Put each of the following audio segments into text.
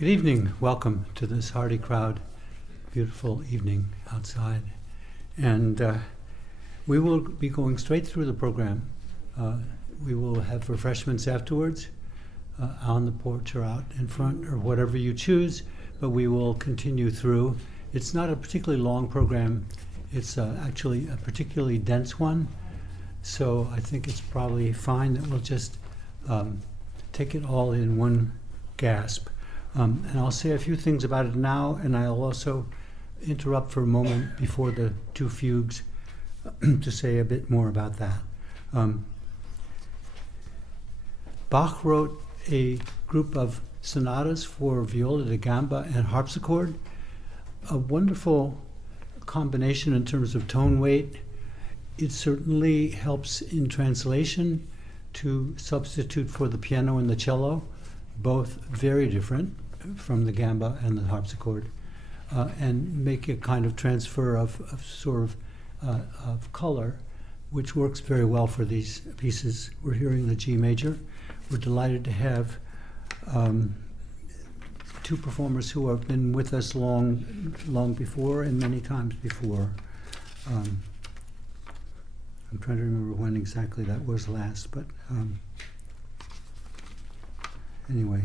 Good evening. Welcome to this hearty crowd. Beautiful evening outside. And we will be going straight through the program. We will have refreshments afterwards on the porch or out in front or whatever you choose, but we will continue through. It's not a particularly long program. It's actually a particularly dense one. So I think it's probably fine that we'll just take it all in one gasp. And I'll say a few things about it now, and I'll also interrupt for a moment before the two fugues to say a bit more about that. Bach wrote a group of sonatas for viola da gamba and harpsichord, a wonderful combination in terms of tone weight. It certainly helps in translation to substitute for the piano and the cello, both very different from the gamba and the harpsichord, and make a kind of transfer of color, which works very well for these pieces. We're hearing the G major. We're delighted to have two performers who have been with us long before and many times before. I'm trying to remember when exactly that was last, but anyway,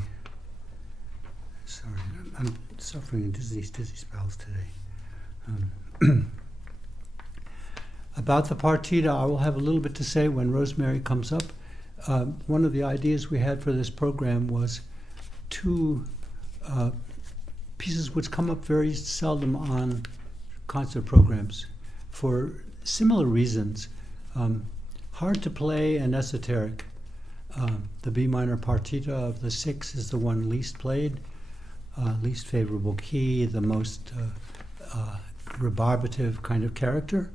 sorry, I'm suffering dizzy spells today. About the partita, I will have a little bit to say when Rosemary comes up. One of the ideas we had for this program was two pieces which come up very seldom on concert programs for similar reasons. Hard to play and esoteric. The B minor partita of the six is the one least played, least favorable key, the most rebarbative kind of character.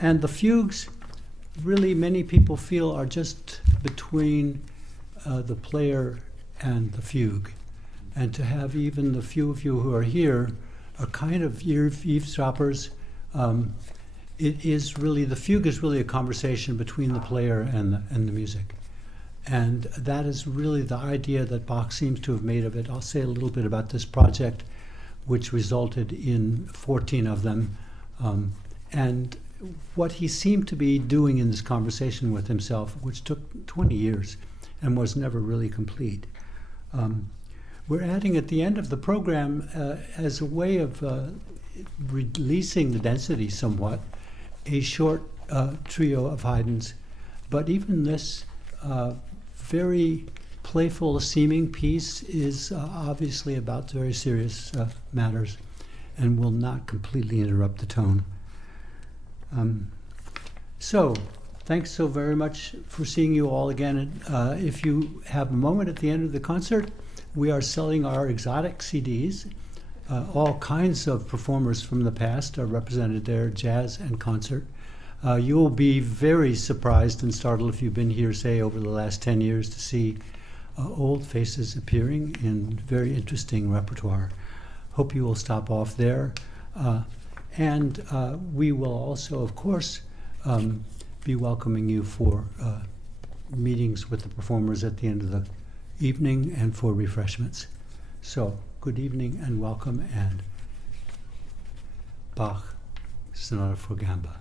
And the fugues, really many people feel, are just between the player and the fugue. And to have even the few of you who are here are kind of eavesdroppers. It is really, the fugue is really a conversation between the player and the music. And that is really the idea that Bach seems to have made of it. I'll say a little bit about this project, which resulted in 14 of them. And what he seemed to be doing in this conversation with himself, which took 20 years and was never really complete. We're adding at the end of the program, as a way of releasing the density somewhat, a short trio of Haydns. But even this very playful seeming piece is obviously about very serious matters and will not completely interrupt the tone. So, thanks so very much for seeing you all again. If you have a moment at the end of the concert, we are selling our exotic CDs. All kinds of performers from the past are represented there, jazz and concert. You will be very surprised and startled if you've been here, say, over the last 10 years to see old faces appearing in very interesting repertoire. Hope you will stop off there. And we will also, of course, be welcoming you for meetings with the performers at the end of the evening and for refreshments. So, good evening and welcome, and Bach Sonata for Gamba.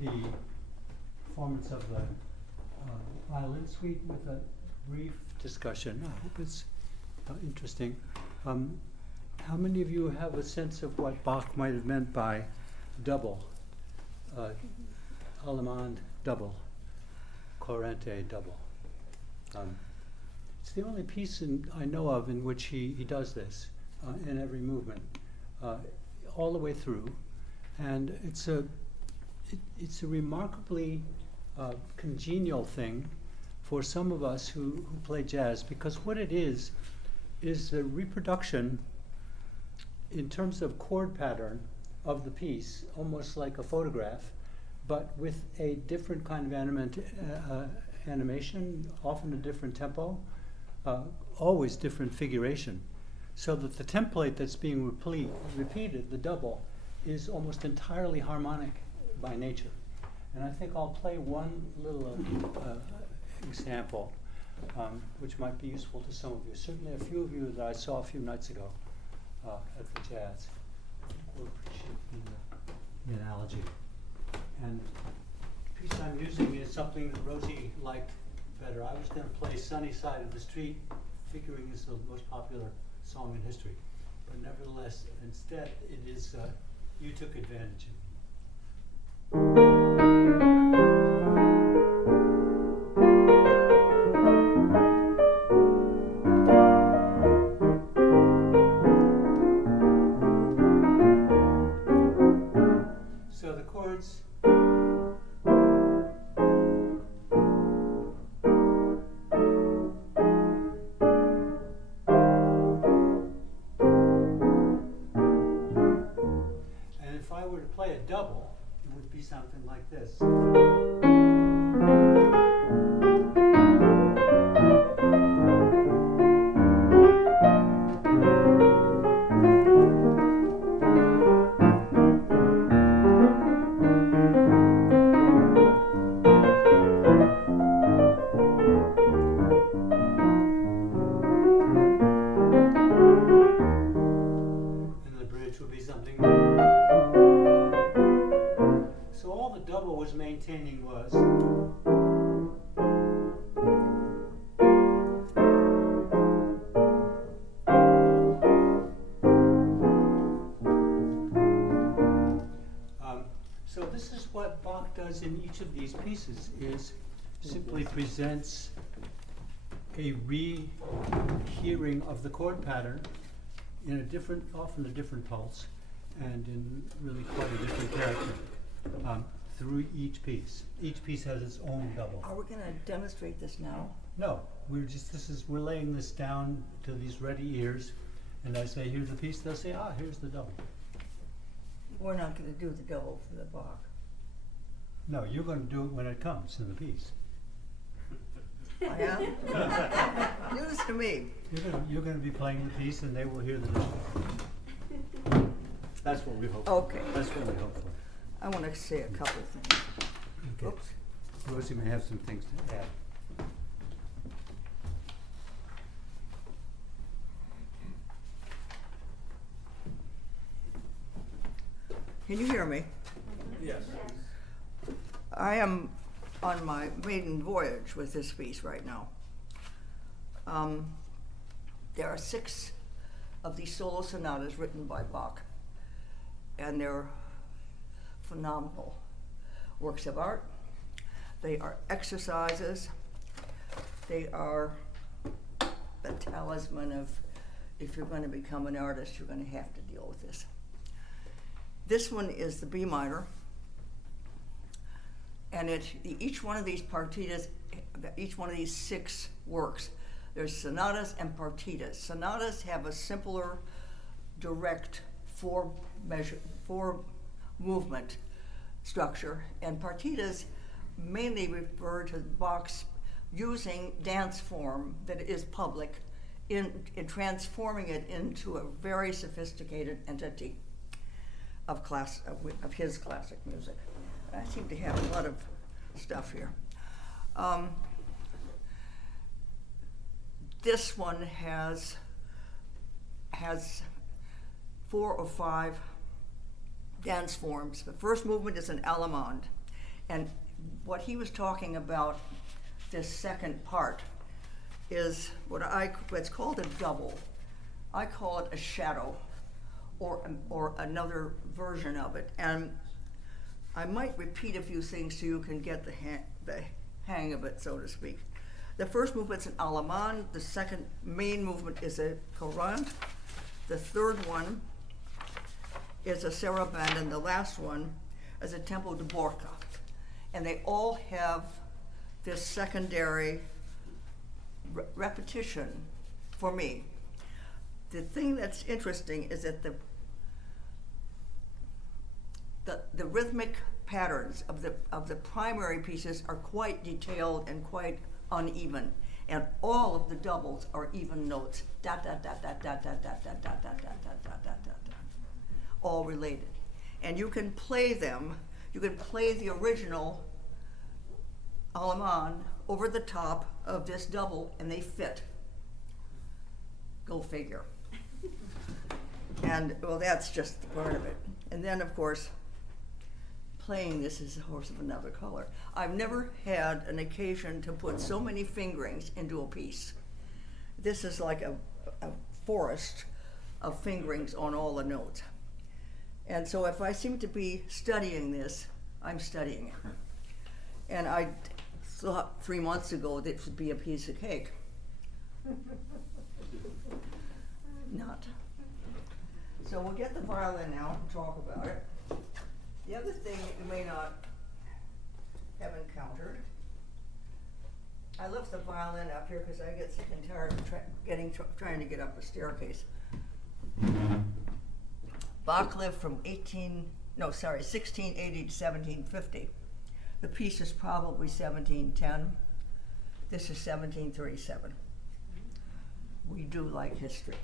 The performance of the violin suite with a brief discussion. I hope it's interesting. How many of you have a sense of what Bach might have meant by double, Allemanda double, Corrente double? It's the only piece I know of in which he does this in every movement, all the way through, and it's a remarkably congenial thing for some of us who play jazz, because what it is the reproduction in terms of chord pattern of the piece, almost like a photograph, but with a different kind of animation, often a different tempo, always different figuration, so that the template that's being repeated, the double, is almost entirely harmonic by nature. And I think I'll play one little example, which might be useful to some of you. Certainly a few of you that I saw a few nights ago at the jazz will appreciate the analogy. And the piece I'm using is something that Rosie liked better. I was going to play Sunny Side of the Street, figuring it's the most popular song in history. But nevertheless, instead, it is You Took Advantage of Me. So the chords play a double, it would be something like this. the double was maintaining was so this is what Bach does in each of these pieces, is simply presents a re-hearing of the chord pattern in a different, often a different pulse, and in really quite a different character through each piece. Each piece has its own double. Are we going to demonstrate this now? No, we're laying this down to these ready ears, and I say, here's the piece, they'll say, ah, here's the double. We're not going to do the double for the Bach. No, you're going to do it when it comes in the piece. I am? News to me. You're going to be playing the piece, and they will hear the double. That's what we hope for. Okay. That's what we hope for. I want to say a couple of things. Okay. Oops. Rosie may have some things to add. Can you hear me? Yes. I am on my maiden voyage with this piece right now. There are 6 of these solo sonatas written by Bach, and they're phenomenal works of art. They are exercises. They are the talisman of, if you're going to become an artist, you're going to have to deal with this. This one is the B minor, and each one of these partitas, each one of these 6 works, there's sonatas and partitas. Sonatas have a simpler, direct 4 movement structure, and partitas mainly refer to Bach's using dance form that is public in transforming it into a very sophisticated entity of his classic music. I seem to have a lot of stuff here. This one has 4 or 5 dance forms. The first movement is an Allemanda, and what he was talking about, this second part, is what's called a double. I call it a shadow, or another version of it. And I might repeat a few things so you can get the hang of it, so to speak. The first movement's an Allemanda. The second main movement is a Corrente. The third one is a Sarabande, and the last one is a tempo de Borea. And they all have this secondary repetition for me. The thing that's interesting is that the rhythmic patterns of the primary pieces are quite detailed and quite uneven, and all of the doubles are even notes, da da da da da da da da da da da da da da da, all related. And you can play them. You can play the original Allemande over the top of this double, and they fit. Go figure. And well, that's just the part of it. And then, of course, playing this is a horse of another color. I've never had an occasion to put so many fingerings into a piece. This is like a forest of fingerings on all the notes. And so if I seem to be studying this, I'm studying it. And I thought 3 months ago that it would be a piece of cake. Not. So we'll get the violin out and talk about it. The other thing that you may not have encountered, I left the violin up here because I get sick and tired of trying to get up a staircase. Bach lived from 1680 to 1750. The piece is probably 1710. This is 1737. We do like history.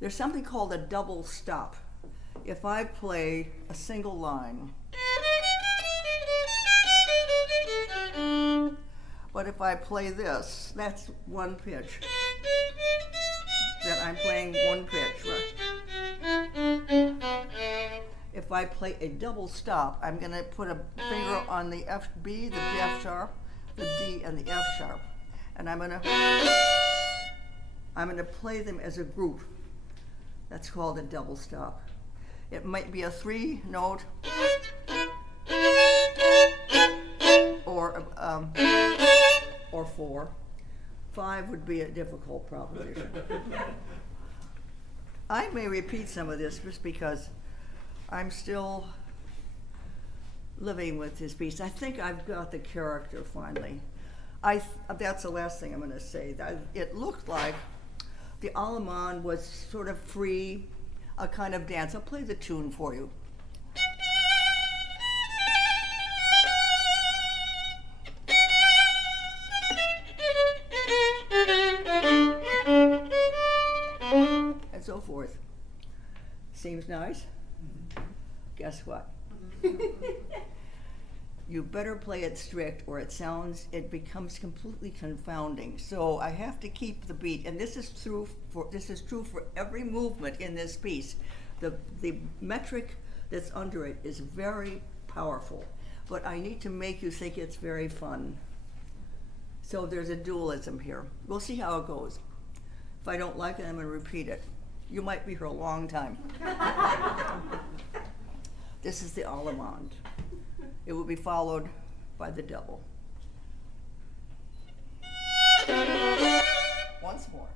There's something called a double stop. If I play a single line, but if I play this, that's one pitch. That I'm playing one pitch, right? If if I play a double stop, I'm going to put a finger on the F, B, the F sharp, the D, and the F sharp. And I'm going to play them as a group. That's called a double stop. It might be a 3-note or 4. 5 would be a difficult proposition. I may repeat some of this just because I'm still living with this piece. I think I've got the character finally. That's the last thing I'm going to say. It looked like the Allemande was sort of free, a kind of dance. I'll play the tune for you. And so forth. Seems nice? Guess what? You better play it strict or it becomes completely confounding. So I have to keep the beat, and this is true for every movement in this piece. The metric that's under it is very powerful, but I need to make you think it's very fun. So there's a dualism here. We'll see how it goes. If I don't like it, I'm going to repeat it. You might be here a long time. This is the Allemande. It will be followed by the double. Once more.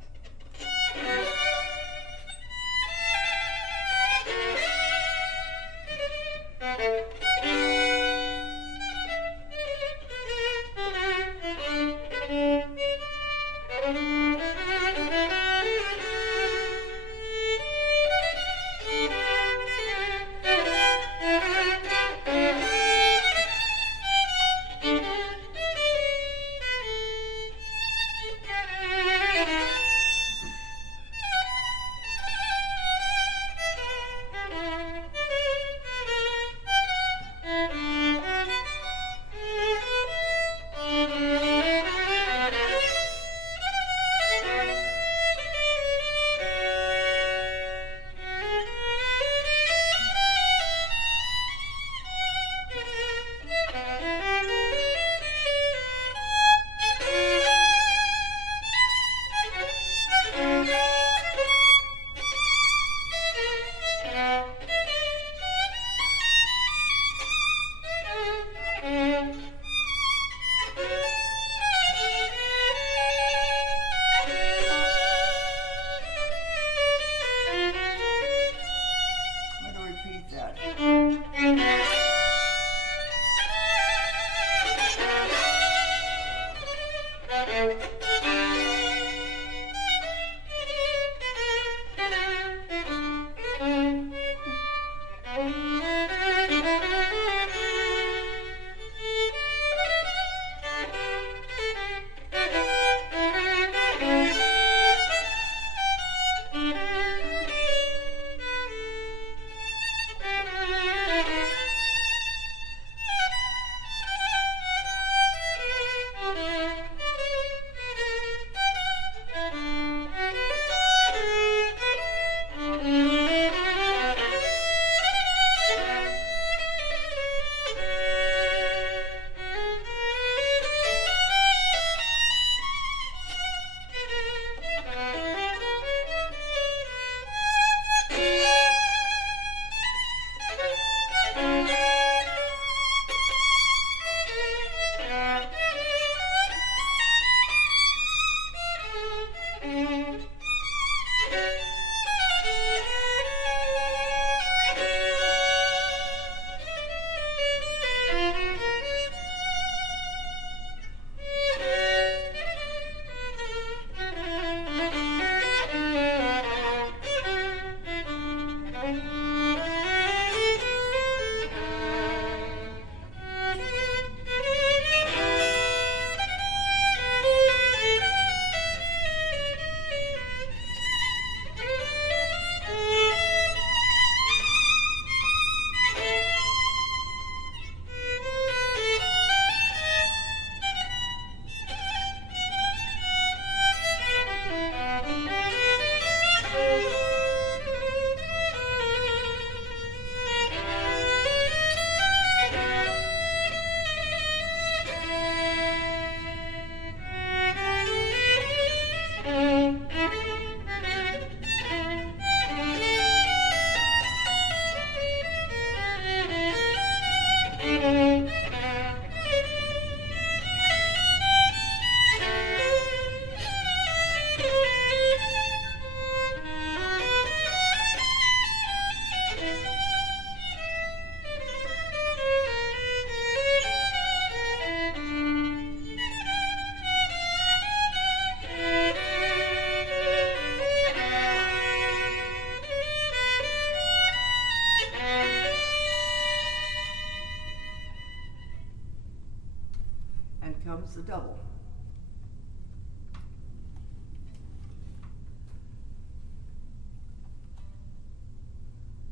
comes the double.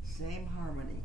Same harmony.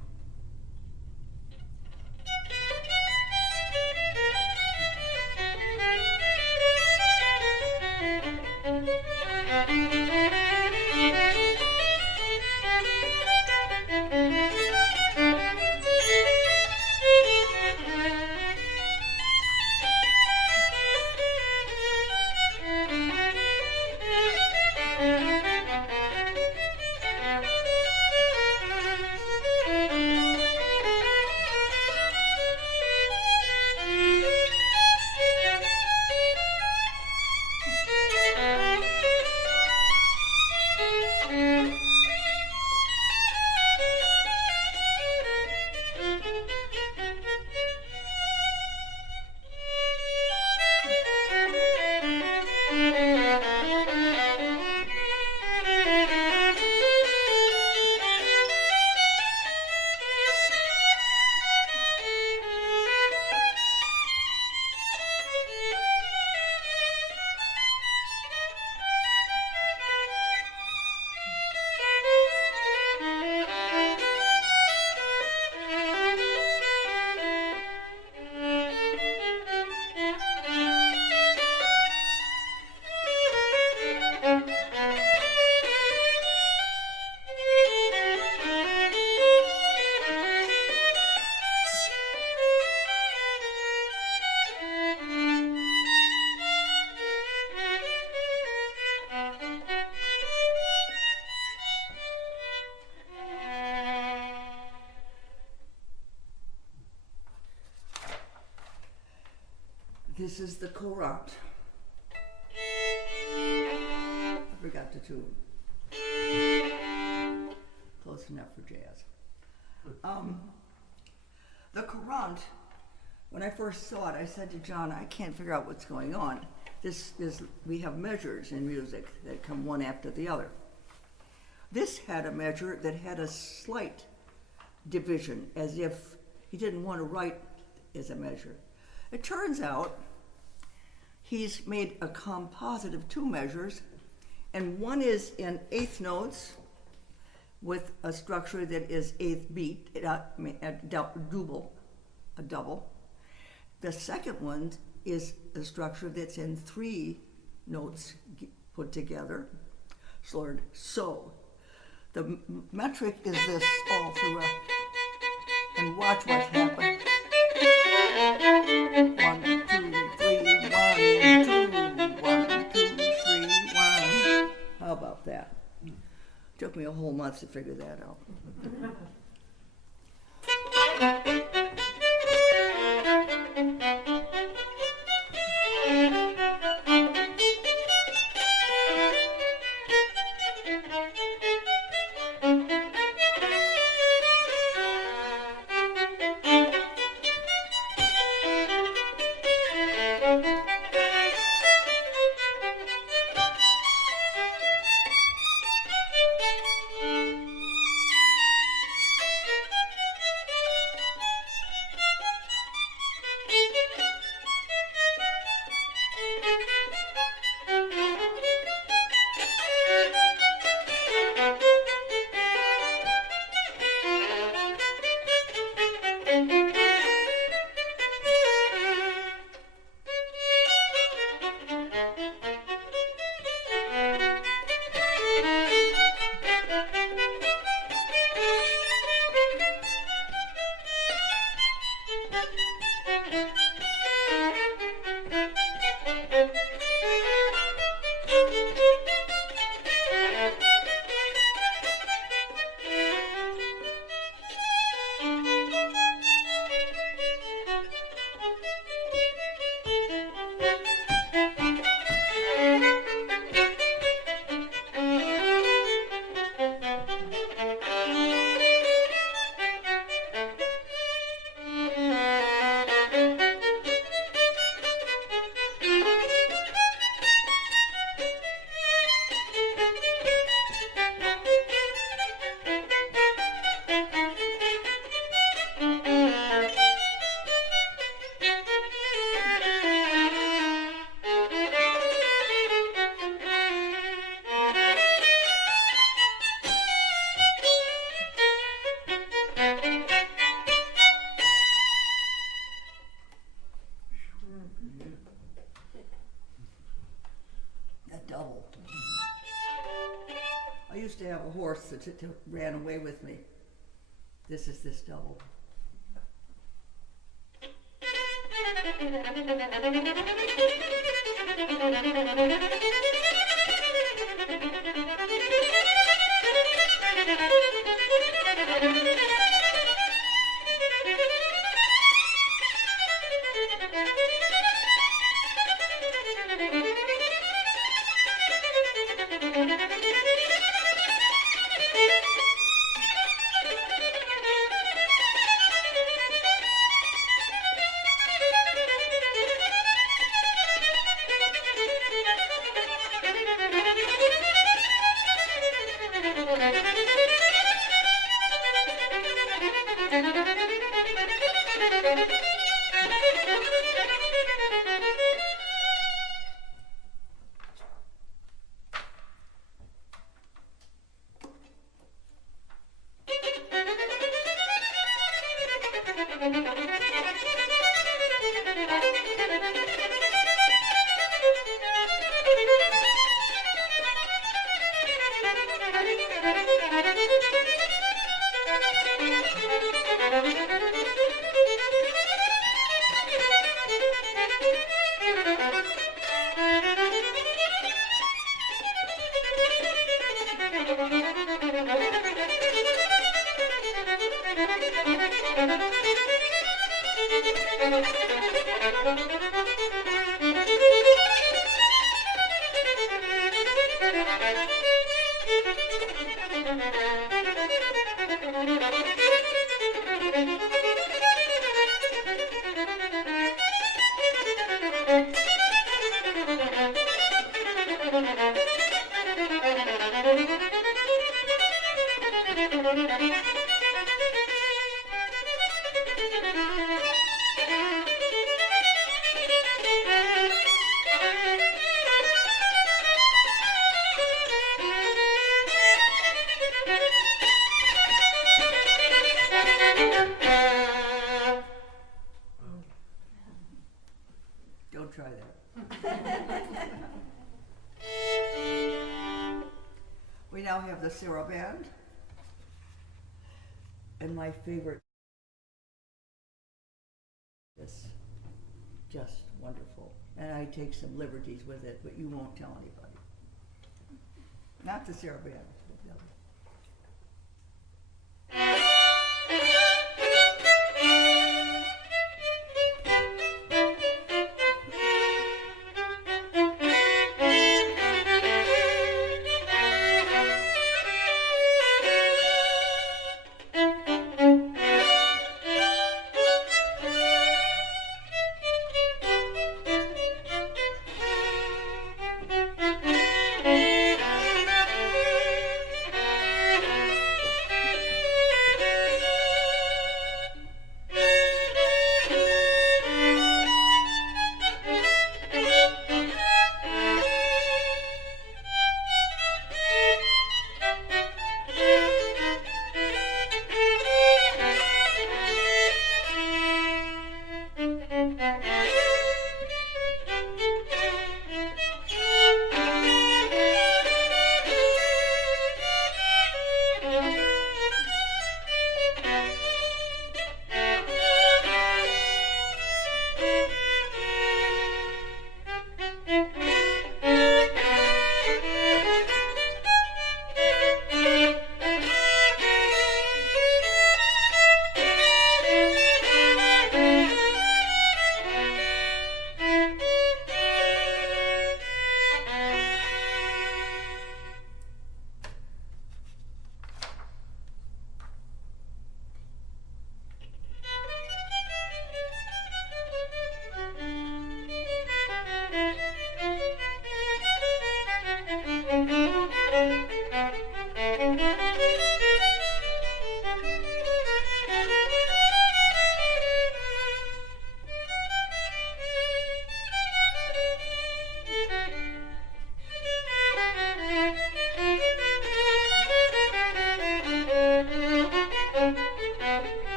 This is the Corrente. I forgot the tune. Close enough for jazz. The Corrente, when I first saw it, I said to John, I can't figure out what's going on. We have measures in music that come one after the other. This had a measure that had a slight division, as if he didn't want to write as a measure. It turns out he's made a composite of two measures, and one is in eighth notes with a structure that is eighth beat, a double. The second one is a structure that's in three notes put together, slurred. So the metric is this all throughout. And watch what happens. 1, 2, 3, 1, 2, 1, 2, 3, 1. How about that? Took me a whole month to figure that out. notes that ran away with me. This is this double. Don't try that. We now have the Sarabande, and my favorite is just wonderful. And I take some liberties with it, but you won't tell anybody. Not the Sarabande, but the other.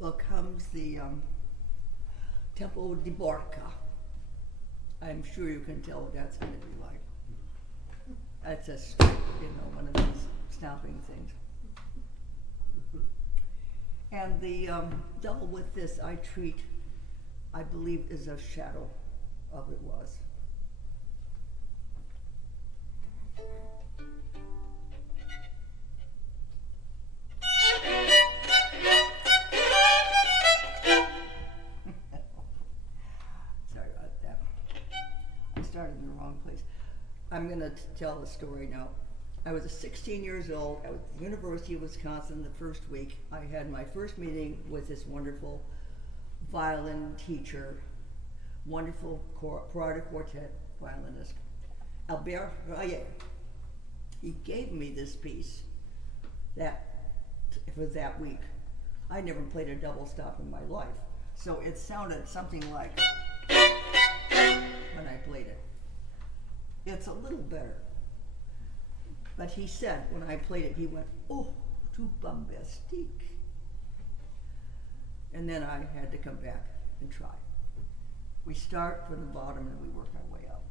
Well, comes the Tempo di Borca. I'm sure you can tell what that's going to be like. That's just, one of these stomping things. And the double with this I treat, I believe, is a shadow of it was. Sorry about that. I started in the wrong place. I'm going to tell the story now. I was 16 years old. I was at the University of Wisconsin the first week. I had my first meeting with this wonderful violin teacher, wonderful Parada Quartet violinist, Albert Rayer. He gave me this piece for that week. I never played a double stop in my life, so it sounded something like when I played it. It's a little better. But he said, when I played it, he went, "Oh, too bombastique." And then I had to come back and try. We start from the bottom and we work our way up.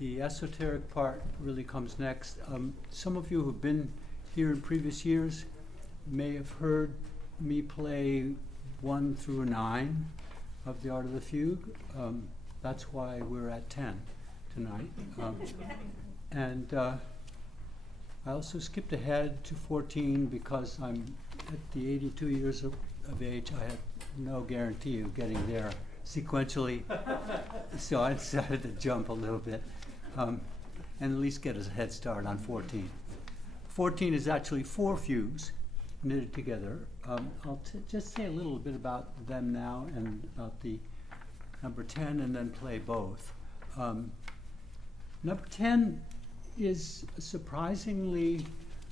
The esoteric part really comes next. Some of you who've been here in previous years may have heard me play 1 through 9 of the Art of the Fugue. That's why we're at 10 tonight. And I also skipped ahead to 14 because I'm at the 82 years of age. I had no guarantee of getting there sequentially. So I decided to jump a little bit. And at least get us a head start on 14. 14 is actually 4 fugues knitted together. I'll just say a little bit about them now and about the number 10 and then play both. Number 10 is surprisingly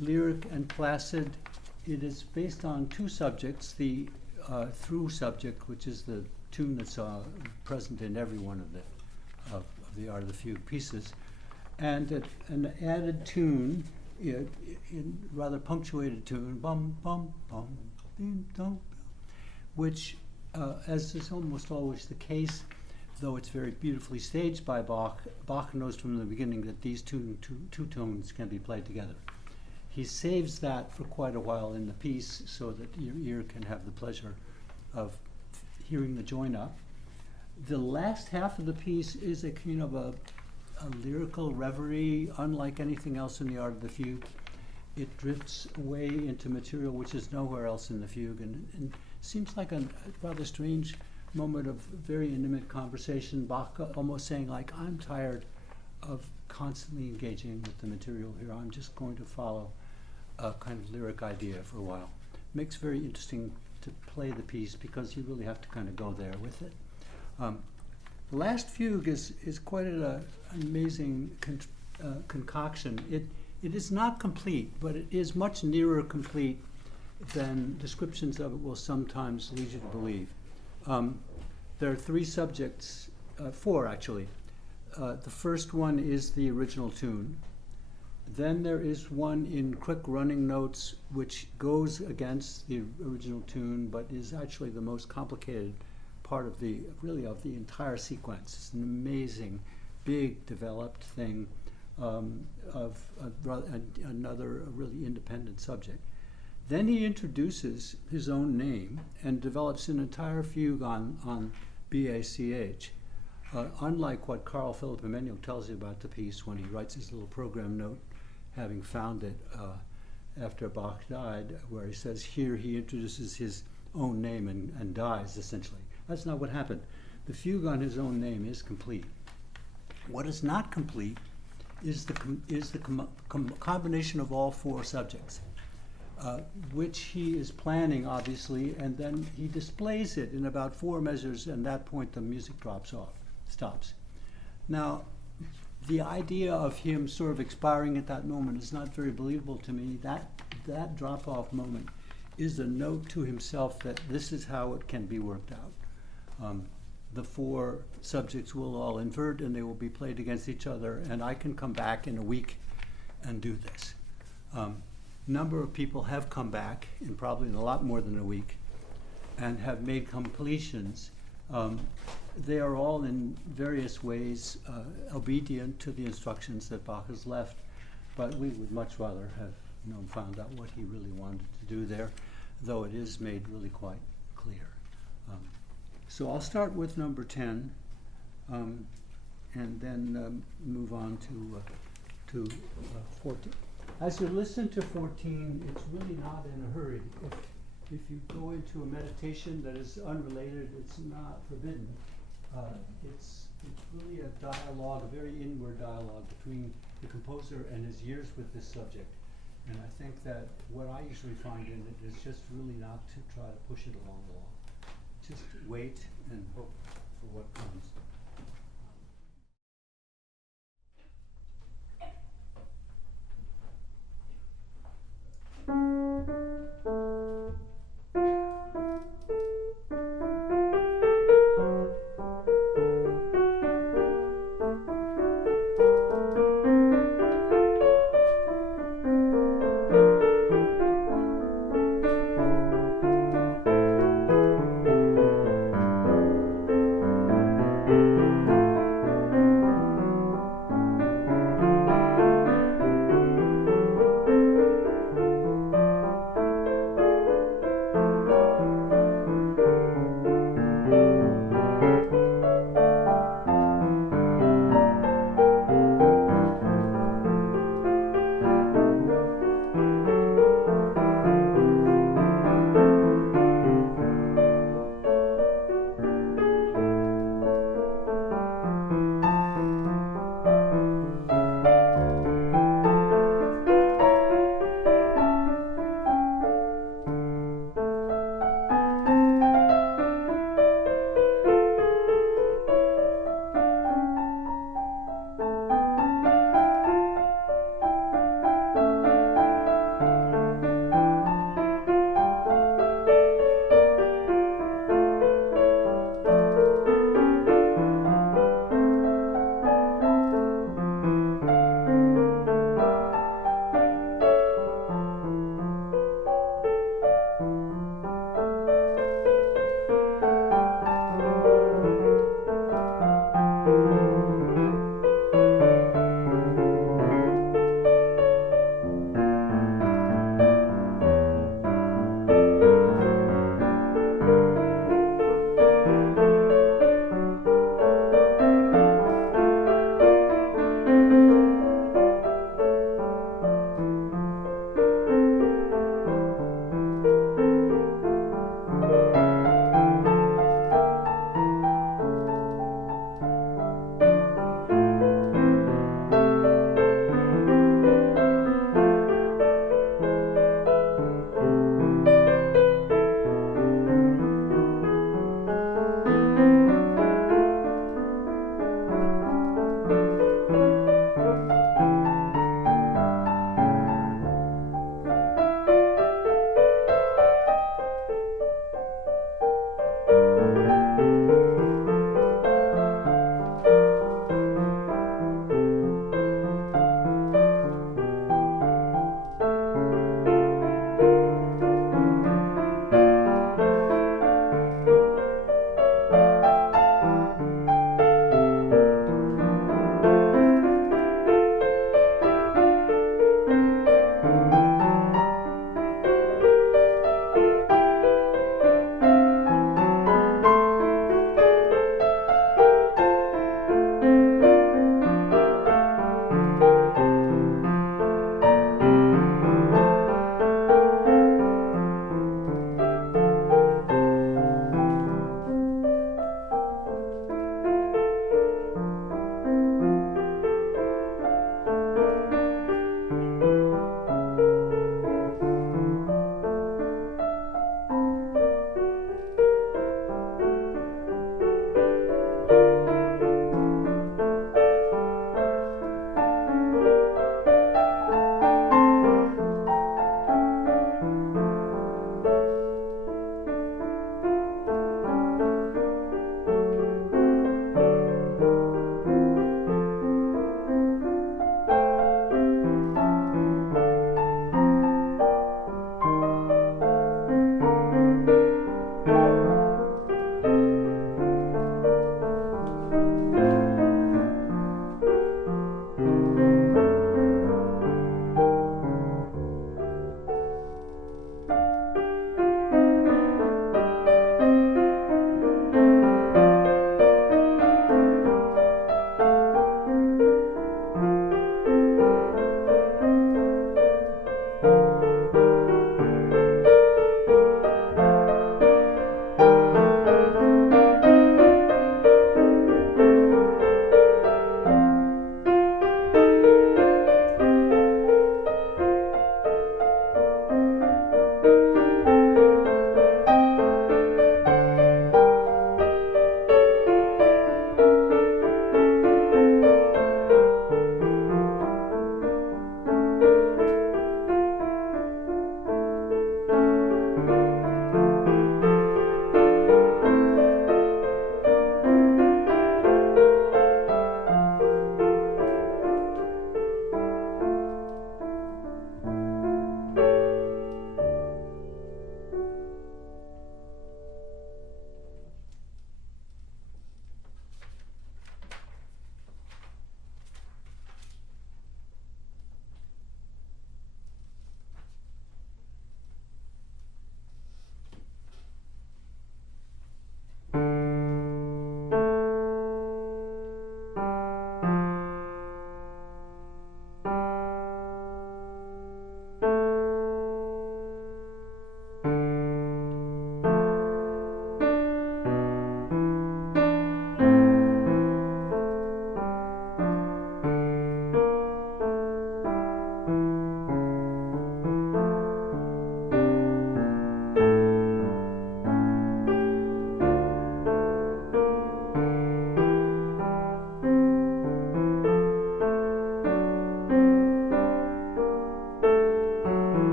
lyric and placid. It is based on 2 subjects, the through subject, which is the tune that's present in every one of the Art of the Fugue pieces, and an added tune, in rather punctuated tune, bum bum bum, ding dong, which, as is almost always the case, though it's very beautifully staged by Bach, Bach knows from the beginning that these two tones can be played together. He saves that for quite a while in the piece so that your ear can have the pleasure of hearing the join up. The last half of the piece is a kind of a lyrical reverie, unlike anything else in the Art of the Fugue. It drifts away into material which is nowhere else in the fugue, and seems like a rather strange moment of very intimate conversation. Bach almost saying, like, I'm tired of constantly engaging with the material here. I'm just going to follow a kind of lyric idea for a while. Makes very interesting to play the piece because you really have to kind of go there with it. The last fugue is quite an amazing concoction. It is not complete, but it is much nearer complete than descriptions of it will sometimes lead you to believe. There are 3 subjects, 4 actually. The first one is the original tune. Then there is one in quick running notes which goes against the original tune, but is actually the most complicated part of the entire sequence. It's an amazing, big, developed thing of another really independent subject. Then he introduces his own name and develops an entire fugue on BACH. Unlike what Carl Philipp Emanuel tells you about the piece when he writes his little program note, having found it after Bach died, where he says here he introduces his own name and dies, essentially. That's not what happened. The fugue on his own name is complete. What is not complete is the combination of all 4 subjects, which he is planning, obviously, and then he displays it in about 4 measures, and at that point the music stops. Now, the idea of him sort of expiring at that moment is not very believable to me. That drop-off moment is a note to himself that this is how it can be worked out. The 4 subjects will all invert and they will be played against each other, and I can come back in a week and do this. Number of people have come back, in probably in a lot more than a week, and have made completions. They are all in various ways obedient to the instructions that Bach has left, but we would much rather have found out what he really wanted to do there. though it is made really quite clear. So I'll start with number 10, and then move on to 14. As you listen to 14, it's really not in a hurry. If you go into a meditation that is unrelated, it's not forbidden. It's really a dialogue, a very inward dialogue between the composer and his years with this subject. And I think that what I usually find in it is just really not to try to push it along. Just wait and hope for what comes.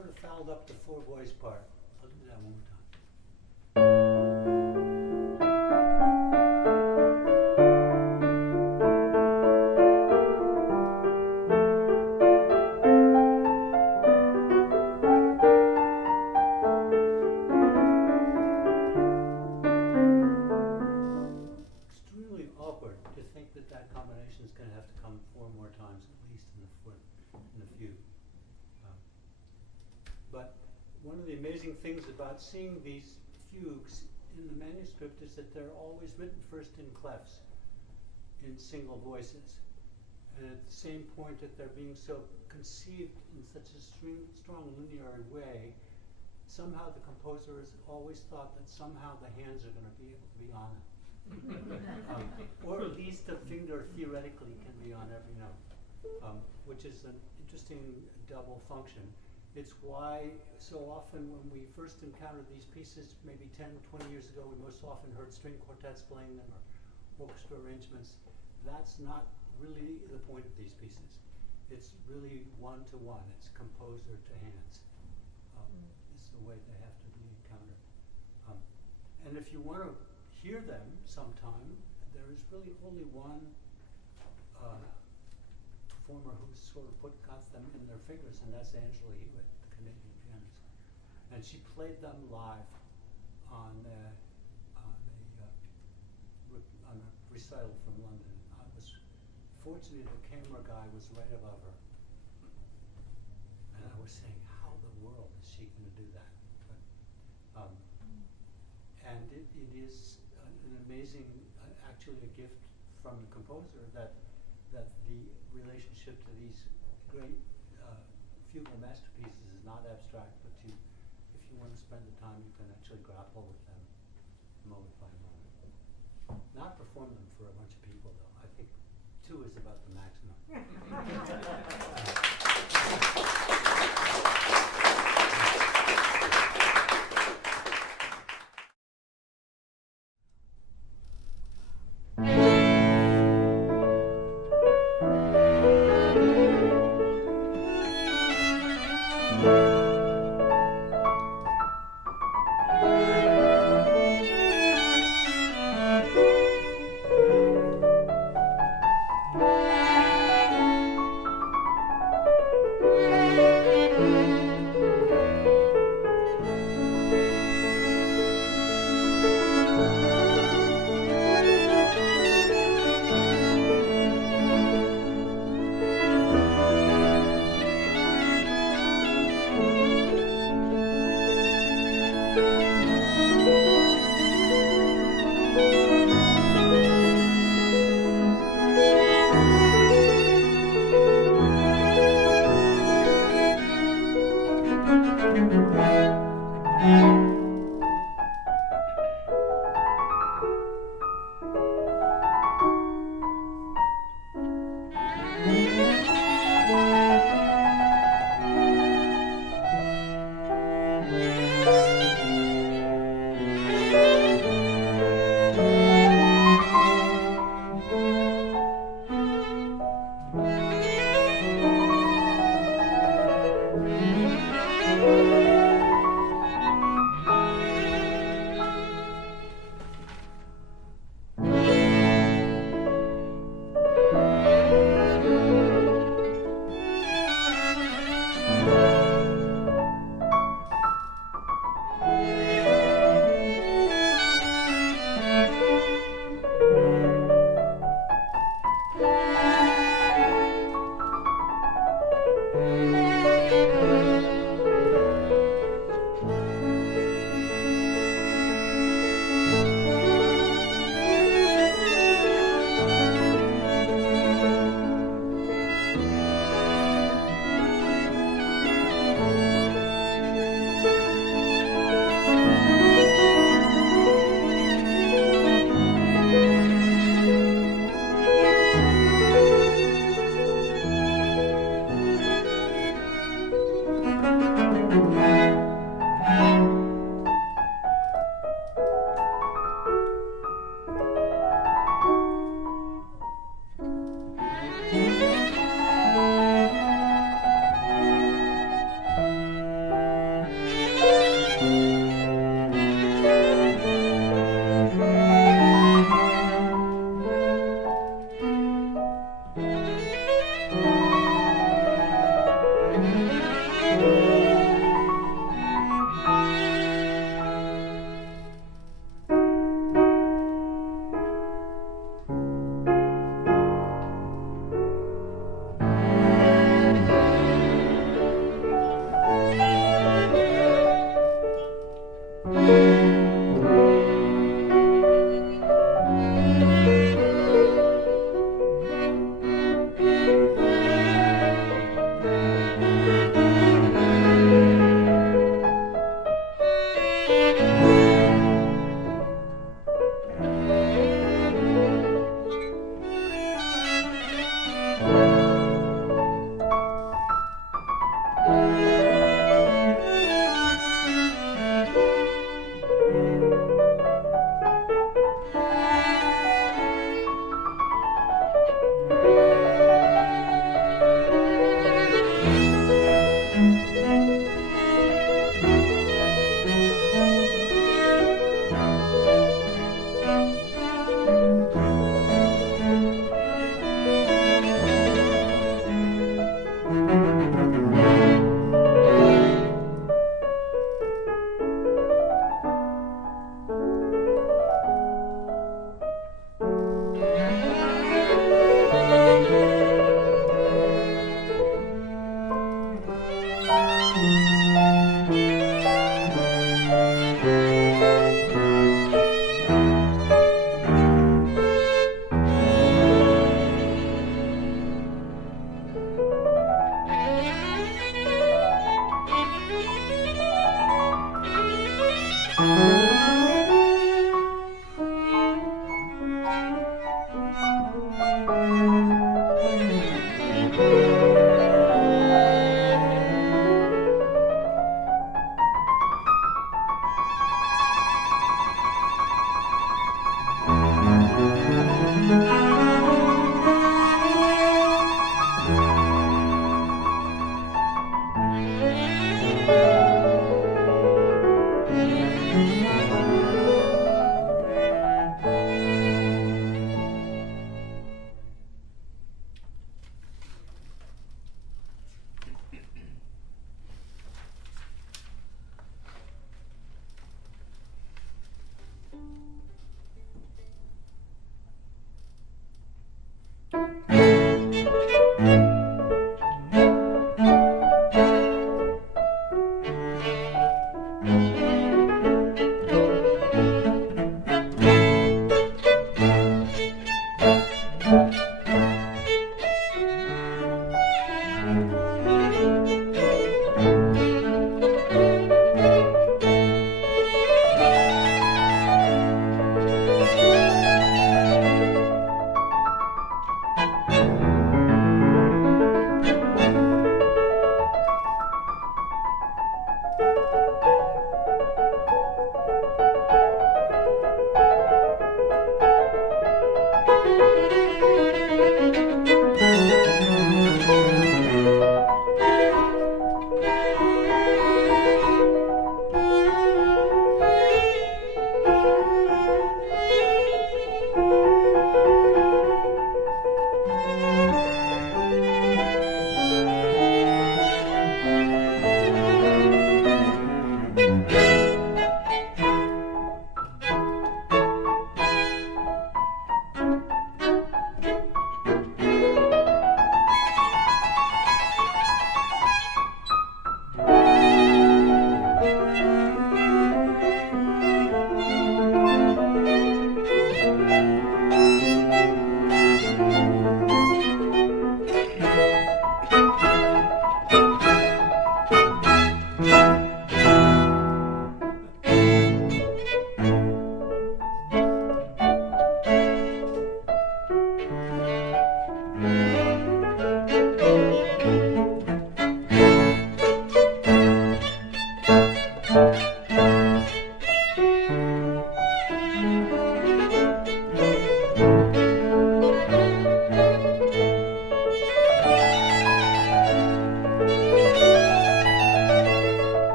sort of fouled up the four voice part. I'll do that one more time. Extremely awkward to think that that combination is going to have to come four more times at least in the fugue. But one of the amazing things about seeing these fugues in the manuscript is that they're always written first in clefs, in single voices. And at the same point that they're being so conceived in such a strong linear way, somehow the composer has always thought that somehow the hands are going to be able to be on it. Or at least the finger theoretically can be on every note, which is an interesting double function. It's why so often when we first encountered these pieces, maybe 10, 20 years ago, we most often heard string quartets playing them or orchestra arrangements. That's not really the point of these pieces. It's really one-to-one. It's composer to hands. It's the way they have to be encountered. And if you want to hear them sometime, there is really only one performer who sort of got them in their fingers, and that's Angela Hewitt, the Canadian pianist. And she played them live on a recital from London. I was fortunate the camera guy was right above her. And I was saying, how in the world is she going to do that? But, and it is an amazing, actually a gift from the composer that the relationship to these great fugal masterpieces is not abstract, but if you want to spend the time, you can actually grapple with them moment by moment. Not perform them for a bunch of people, though. I think 2 is about the maximum.